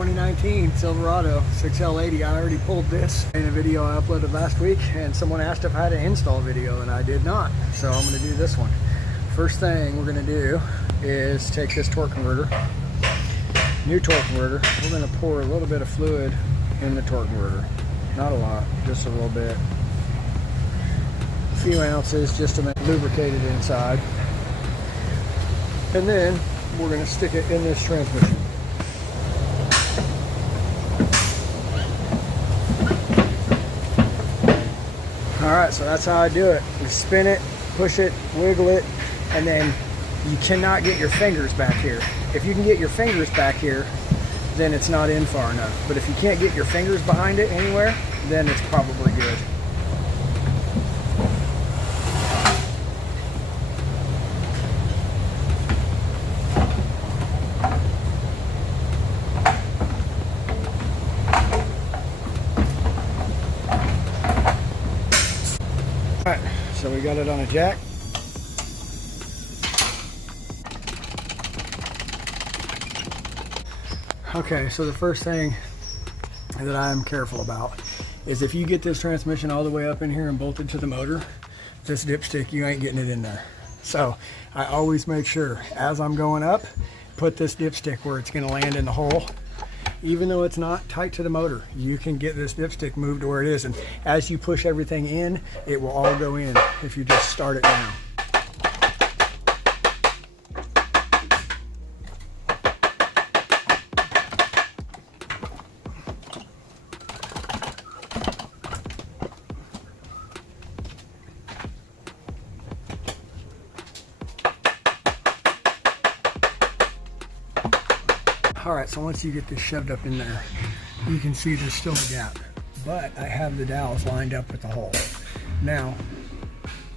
2019 Silverado 6L80. I already pulled this in a video I uploaded last week, and someone asked if I had an install video, and I did not. So I'm going to do this one. First thing we're going to do is take this torque converter, new torque converter. We're going to pour a little bit of fluid in the torque converter. Not a lot, just a little bit. A few ounces just to lubricate it inside. And then we're going to stick it in this transmission. Alright, so that's how I do it. You spin it, push it, wiggle it, and then you cannot get your fingers back here. If you can get your fingers back here, then it's not in far enough. But if you can't get your fingers behind it anywhere, then it's probably good. Alright, so we got it on a jack. Okay, so the first thing that I am careful about is if you get this transmission all the way up in here and bolted to the motor, this dipstick, you ain't getting it in there. So I always make sure as I'm going up, put this dipstick where it's going to land in the hole. Even though it's not tight to the motor, you can get this dipstick moved to where it is, and as you push everything in, it will all go in if you just start it now. Alright, so once you get this shoved up in there, you can see there's still a gap. But I have the dowels lined up with the hole. Now,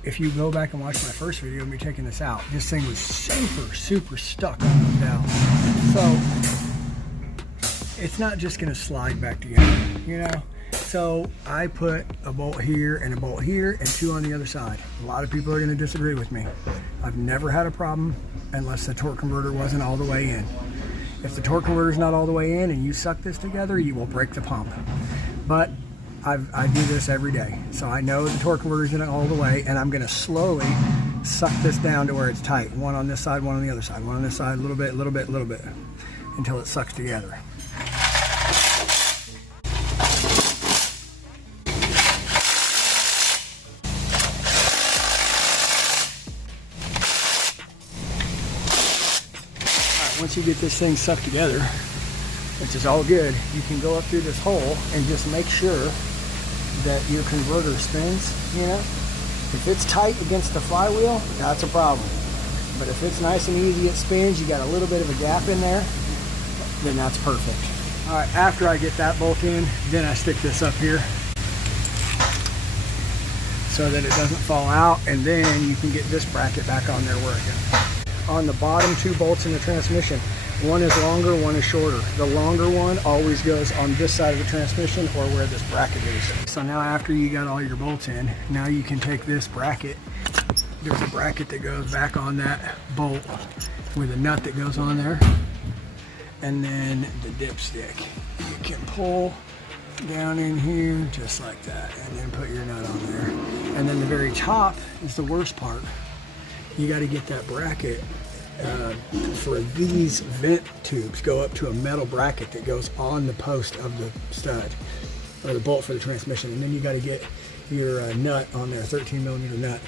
if you go back and watch my first video of me taking this out, this thing was super stuck on those dowels. So, it's not just going to slide back together, you know? So, I put a bolt here and a bolt here and two on the other side. A lot of people are going to disagree with me. I've never had a problem unless the torque converter wasn't all the way in. If the torque converter is not all the way in and you suck this together, you will break the pump. But I do this every day. So I know the torque converter is in it all the way, and I'm going to slowly suck this down to where it's tight. One on this side, one on the other side. One on this side, a little bit, until it sucks together. Once you get this thing sucked together, which is all good, you can go up through this hole and just make sure that your converter spins, you know? If it's tight against the flywheel, that's a problem. But if it's nice and easy, it spins, you got a little bit of a gap in there, then that's perfect. All right, after I get that bolt in, then I stick this up here so that it doesn't fall out, and then you can get this bracket back on there working. On the bottom two bolts in the transmission, one is longer, one is shorter. The longer one always goes on this side of the transmission or where this bracket is. So now after you got all your bolts in, now you can take this bracket. There's a bracket that goes back on that bolt with a nut that goes on there. And then the dipstick. You can pull down in here just like that and then put your nut on there. And then the very top is the worst part. You got to get that bracket for these vent tubes go up to a metal bracket that goes on the post of the stud or the bolt for the transmission, and then you got to get your nut on there, 13mm nut,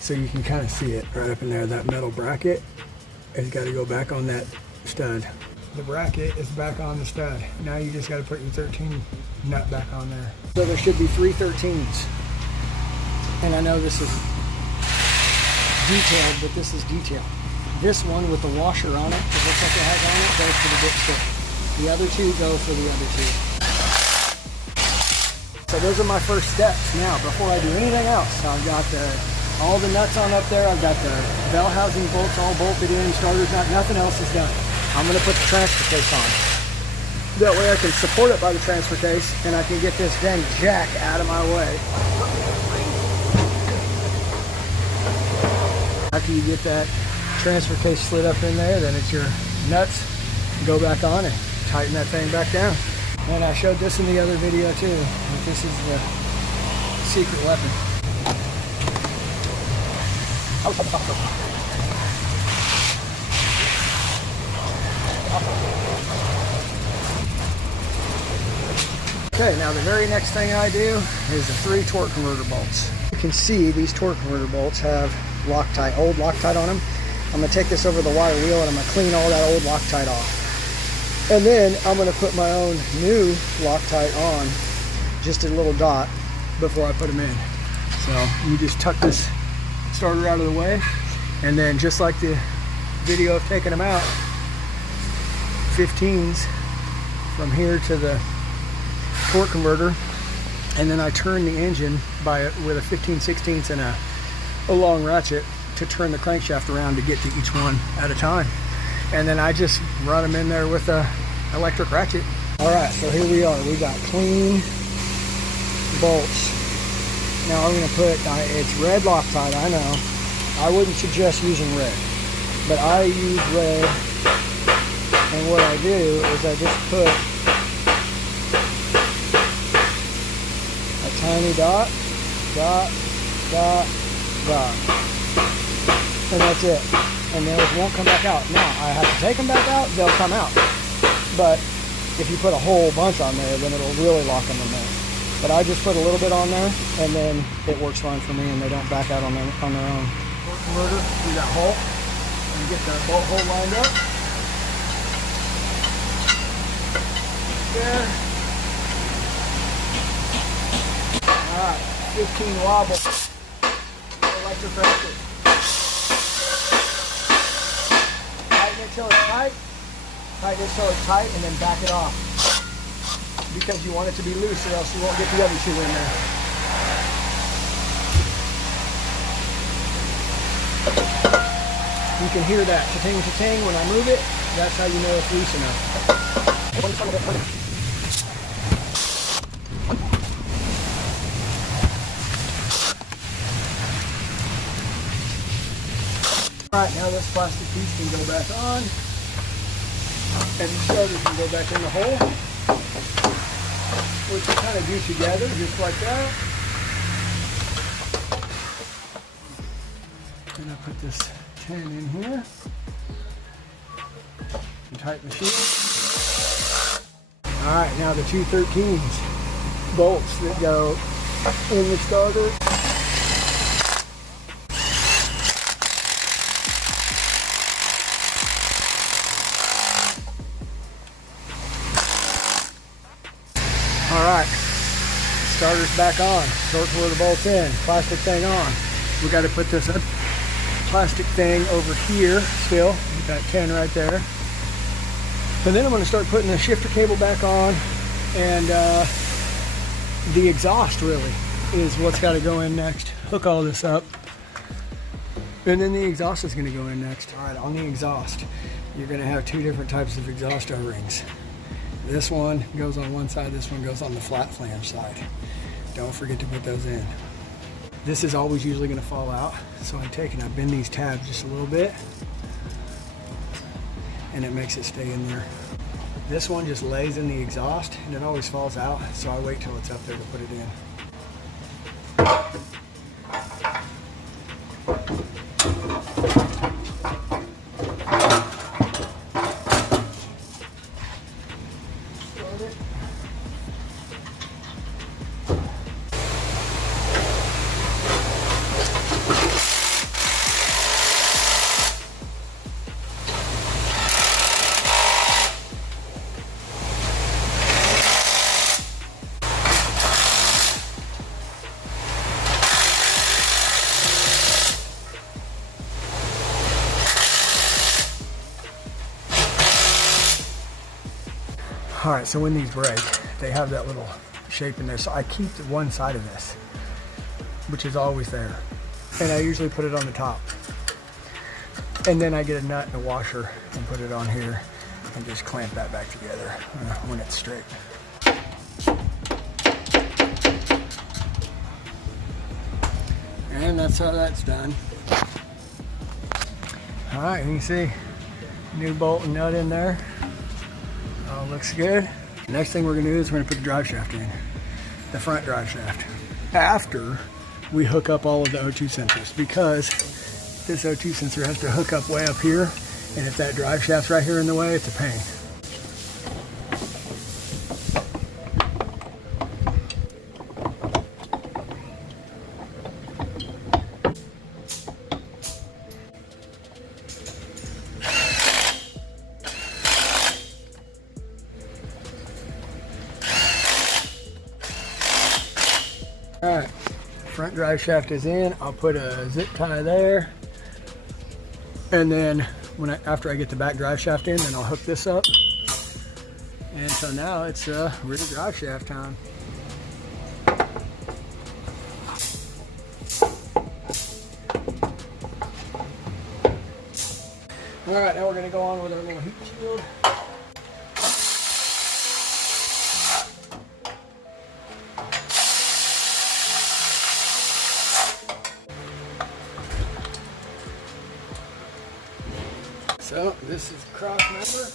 so you can kind of see it right up in there. That metal bracket has got to go back on that stud. The bracket is back on the stud. Now you just got to put your 13 nut back on there. So there should be 3 13s, and I know this is detailed, but this is detailed. This one with the washer on it, it looks like it has on it, goes for the dipstick. The other two go for the other two. So those are my first steps. Now, before I do anything else, I've got all the nuts on up there. I've got the bell housing bolts all bolted in, starters not, nothing else is done. I'm gonna put the transfer case on. That way I can support it by the transfer case, and I can get this dang jack out of my way. After you get that transfer case slid up in there, then it's your nuts go back on and tighten that thing back down. And I showed this in the other video too. This is the secret weapon. Okay, now the very next thing I do is the 3 torque converter bolts. You can see these torque converter bolts have Loctite, old Loctite on them. I'm gonna take this over the wire wheel and I'm gonna clean all that old Loctite off. And then I'm gonna put my own new Loctite on, just a little dot, before I put them in. So you just tuck this starter out of the way, and then just like the video of taking them out, 15s from here to the torque converter, and then I turn the engine with a 15/16 and a long ratchet to turn the crankshaft around to get to each one at a time. And then I just run them in there with a electric ratchet. All right, so here we are. We got clean bolts. Now I'm gonna put, it's red Loctite, I know. I wouldn't suggest using red, but I use red, and what I do is I just put a tiny dot, dot, dot, dot, and that's it. And those won't come back out. Now, I have to take them back out, they'll come out. But if you put a whole bunch on there, then it'll really lock them in there. But I just put a little bit on there, and then it works fine for me, and they don't back out on their own. Torque converter through that hole, and get the bolt hole lined up. There. Alright, 15 wobble. Electric ratchet. Tighten it till it's tight. Tighten it till it's tight, and then back it off. Because you want it to be loose, or else you won't get the other 2 in there. You can hear that cha-ting, cha-ting when I move it. That's how you know it's loose enough. Alright, now this plastic piece can go back on, and the starter can go back in the hole, which you kind of do together, just like that. And I put this 10 in here, and tighten the shield. Alright, now the 2 13s, bolts that go in the starter. Alright, starter's back on, torque converter bolts in, plastic thing on. We got to put this plastic thing over here still, that 10 right there. And then I'm going to start putting the shifter cable back on, and the exhaust really is what's got to go in next. Hook all this up, and then the exhaust is going to go in next. Alright, on the exhaust, you're going to have 2 different types of exhaust O-rings. This one goes on one side, this one goes on the flat flange side. Don't forget to put those in. This is always usually going to fall out, so I take and I bend these tabs just a little bit, and it makes it stay in there. This one just lays in the exhaust, and it always falls out, so I wait till it's up there to put it in. All right, so when these break, they have that little shape in there. So I keep the one side of this, which is always there. And I usually put it on the top. And then I get a nut and a washer and put it on here and just clamp that back together when it's straight. And that's how that's done. All right, you can see new bolt and nut in there. All looks good. Next thing we're gonna do is we're gonna put the drive shaft in, the front drive shaft. After we hook up all of the O2 sensors, because this O2 sensor has to hook up way up here, and if that drive shaft's right here in the way, it's a pain. All right, front drive shaft is in. I'll put a zip tie there, and then after I get the back drive shaft in, then I'll hook this up. And so now it's rear drive shaft time. All right, now we're going to go on with our little heat shield. So this is cross member.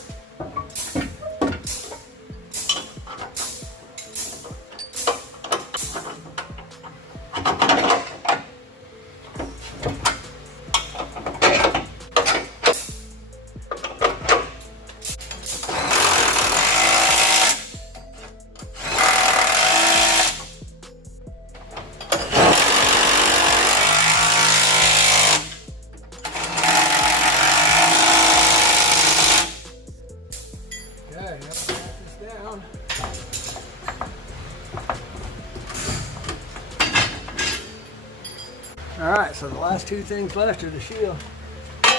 Alright, so the last two things left are the shield.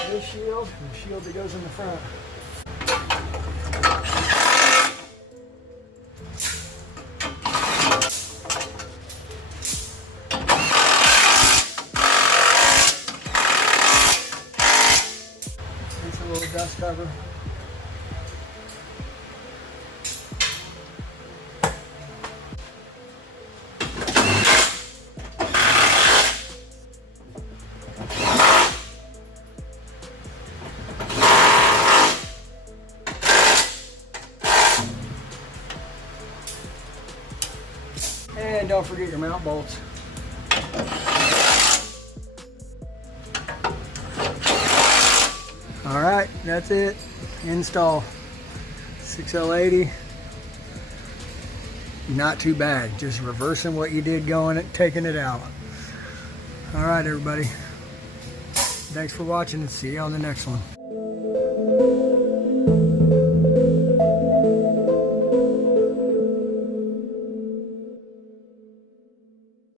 This shield and the shield that goes in the front. It's a little dust cover. And don't forget your mount bolts. All right, that's it. Install 6080. Not too bad. Just reversing what you did going and taking it out. All right, everybody. Thanks for watching and see you on the next one.